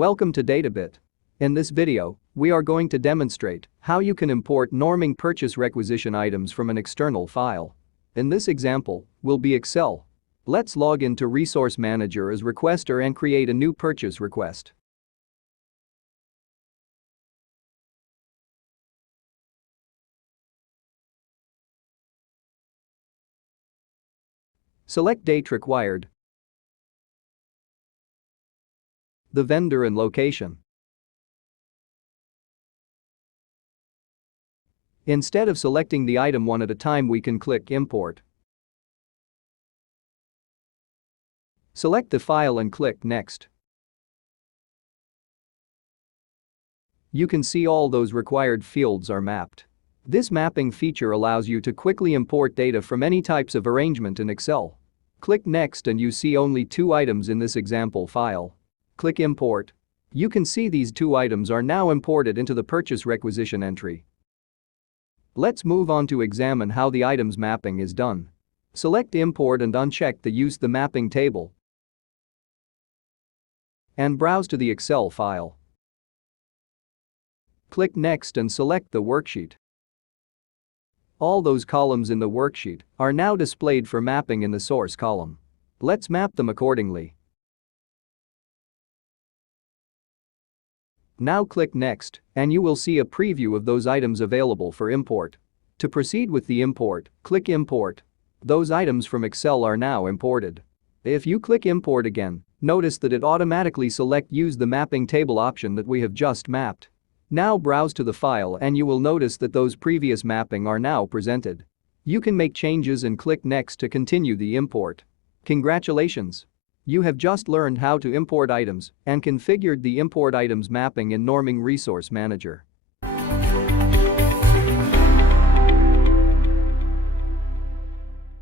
Welcome to Databit. In this video, we are going to demonstrate how you can import norming purchase requisition items from an external file. In this example, will be Excel. Let's log into Resource Manager as requester and create a new purchase request. Select date required, the vendor and location. Instead of selecting the item one at a time, we can click Import. Select the file and click Next. You can see all those required fields are mapped. This mapping feature allows you to quickly import data from any types of arrangement in Excel. Click Next and you see only 2 items in this example file. Click Import. You can see these 2 items are now imported into the purchase requisition entry. Let's move on to examine how the items mapping is done. Select Import and uncheck the Use the Mapping table and browse to the Excel file. Click Next and select the worksheet. All those columns in the worksheet are now displayed for mapping in the source column. Let's map them accordingly. Now click Next and you will see a preview of those items available for import. To proceed with the import, click Import. Those items from Excel are now imported. If you click Import again, notice that it automatically select Use the Mapping table option that we have just mapped. Now browse to the file and you will notice that those previous mapping are now presented. You can make changes and click Next to continue the import. Congratulations! You have just learned how to import items and configured the import items mapping in Norming Resource Manager.